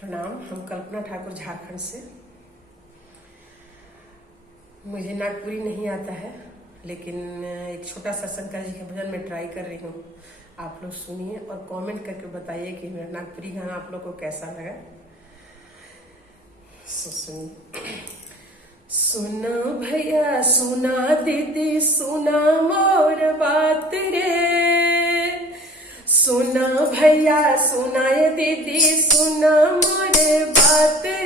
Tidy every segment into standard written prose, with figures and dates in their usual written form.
प्रणाम। हम कल्पना ठाकुर झारखंड से। मुझे नागपुरी नहीं आता है, लेकिन एक छोटा सा शंकर जी के भजन में ट्राई कर रही हूँ। आप लोग सुनिए और कमेंट करके बताइए कि मेरा नागपुरी गाना आप लोग को कैसा लगा। सुनिए। सुना भैया सुना दीदी सुना मोर बात रे, सुना भैया सुनाए दीदी सुना मोर बात रे।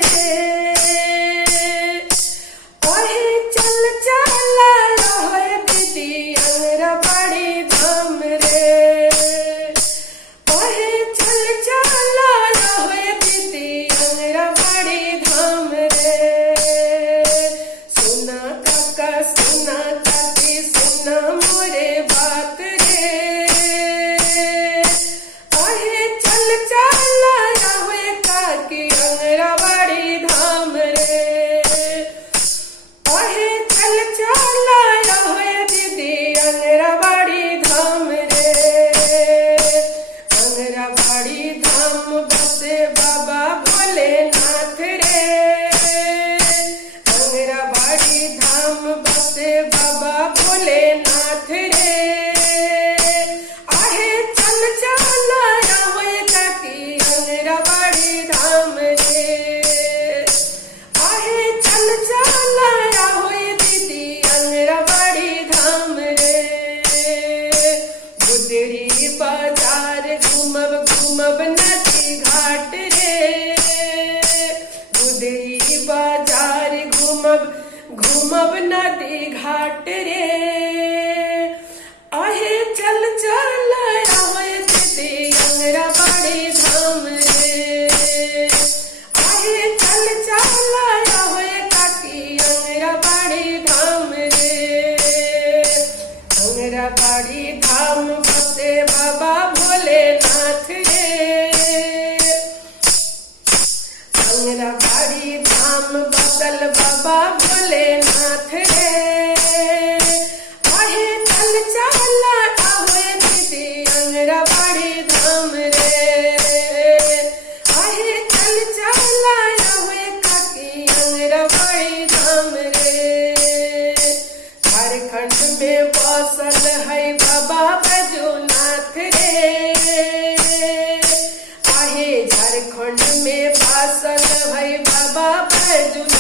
अहे चल चला रहे दीदी अंगरा बड़ी धाम रे। अहे चल चला रहे दीदी अंगरा बड़ी धाम रे। सुना काका सुना काकी सुना मोरे बात रे। अहे चल चला रहे काकी अंगरा बड़ी धाम रे। अहे चल चला रहे दीदी अंगरा बड़ी धाम रे। अंगरा बड़ी धाम बसे बाबा भोलेनाथ रे। अंगरा बड़ी धाम बसे बाबा भोलेनाथ रे। आहे चल चला रहे काकी अंगरा बड़ी धाम रे। आहे चल चला रहे दीदी अंगरा बड़ी धाम रे। गुदरी बाजार घूमब घूमब नदी घाट रे। गुदरी बाजार घूमब घूमब नदी घाट रे। आहे चल चला रहे दीदी अंगरा बड़ी धाम रे। आहे चल चला रहे काकी अंगरा बड़ी धाम रे। अंगरा बड़ी धाम बसे बाबा भोलेनाथ रे। अंगरा बड़ी धाम बसल बाबा भोलेनाथ रे। आहे चल चला रहे दीदी अंगरा बड़ी धाम रे। आहे चल चला रहे काकी अंगरा बड़ी धाम रे। झारखंड में बसल है बाबा बैजूनाथ रे। आहे झारखंड में बसल है बाबा बैजूनाथ